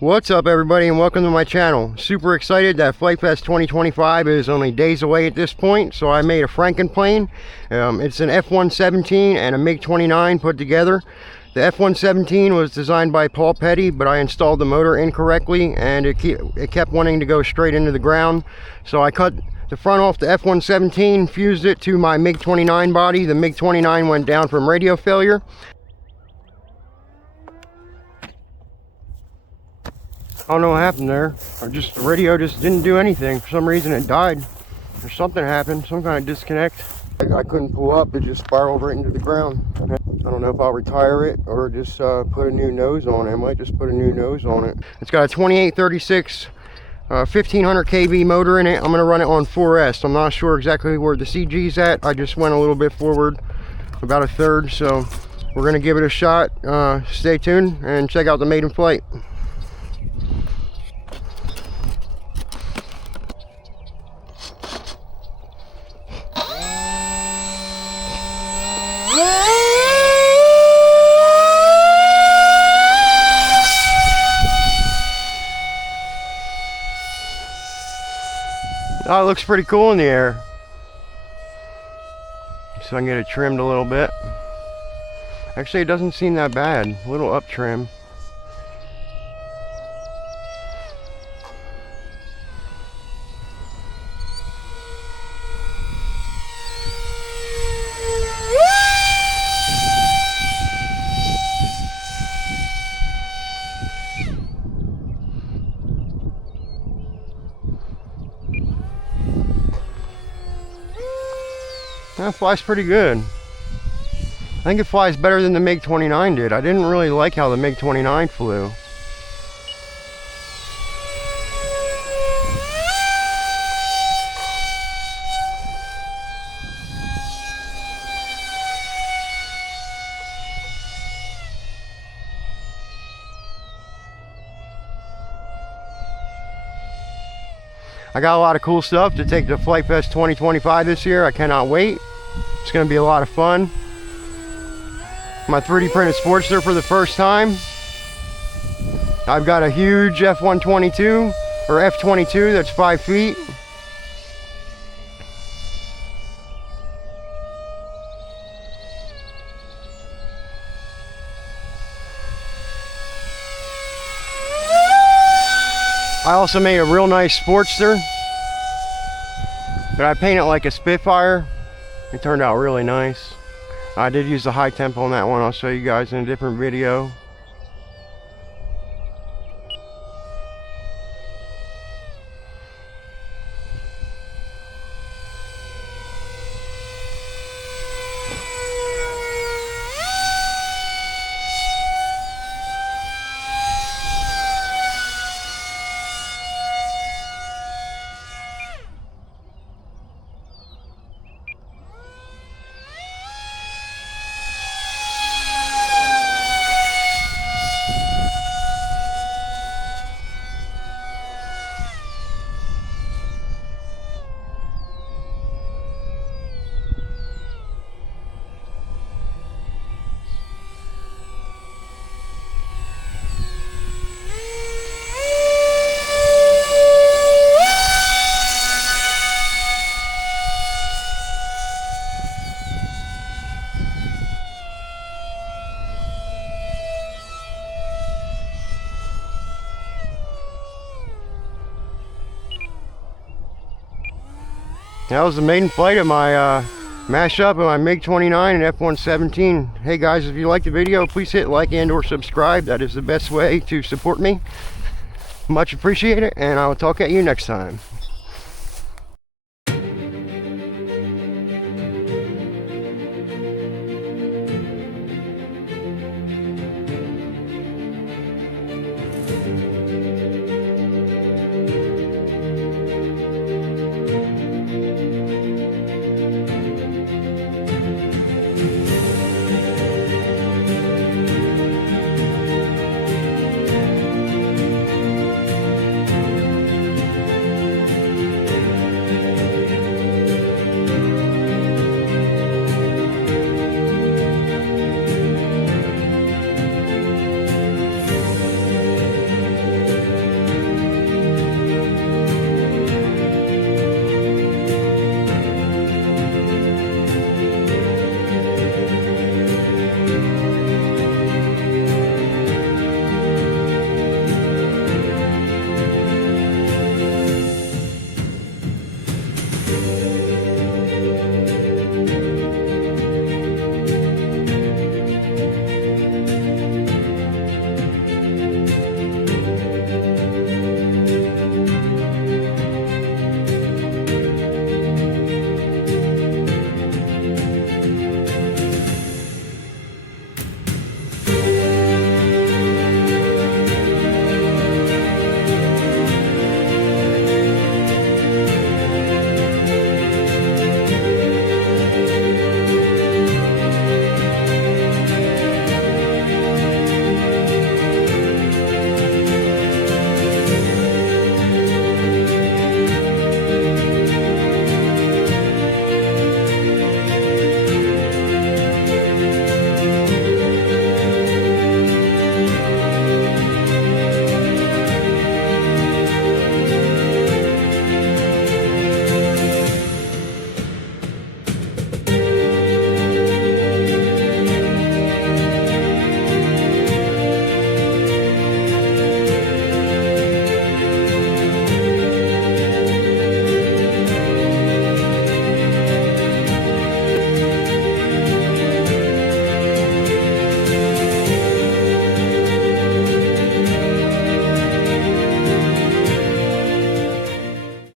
What's up everybody, and welcome to my channel. Super excited that Flight Fest 2025 is only days away at this point, so I made a Franken Plane. It's an F-117 and a MiG-29 put together. The F-117 was designed by Paul Petty, but I installed the motor incorrectly and it kept wanting to go straight into the ground. So I cut the front off the F-117, fused it to my MiG-29 body. The MiG-29 went down from radio failure. I don't know what happened there. The radio just didn't do anything. For some reason it died. Or something happened, some kind of disconnect. I couldn't pull up, it just spiraled right into the ground. I don't know if I'll retire it or just put a new nose on it. I might just put a new nose on it. It's got a 2836 1500 kV motor in it. I'm going to run it on 4S. I'm not sure exactly where the CG's at. I just went a little bit forward, about a third. So we're going to give it a shot. Stay tuned and check out the Maiden flight. Oh, it looks pretty cool in the air. So I can get it trimmed a little bit. Actually, it doesn't seem that bad. A little up trim. That flies pretty good. I think it flies better than the MiG-29 did. I didn't really like how the MiG-29 flew. I got a lot of cool stuff to take to Flight Fest 2025 this year. I cannot wait. It's going to be a lot of fun. My 3D printed Sportster for the first time. I've got a huge F-122 or F-22 that's 5 feet. I also made a real nice Sportster that I painted like a Spitfire. It turned out really nice. I did use the high tempo on that one. I'll show you guys in a different video. That was the maiden flight of my mashup of my MiG-29 and F-117. Hey guys, if you liked the video, please hit like and or subscribe. That is the best way to support me. Much appreciated, and I will talk at you next time.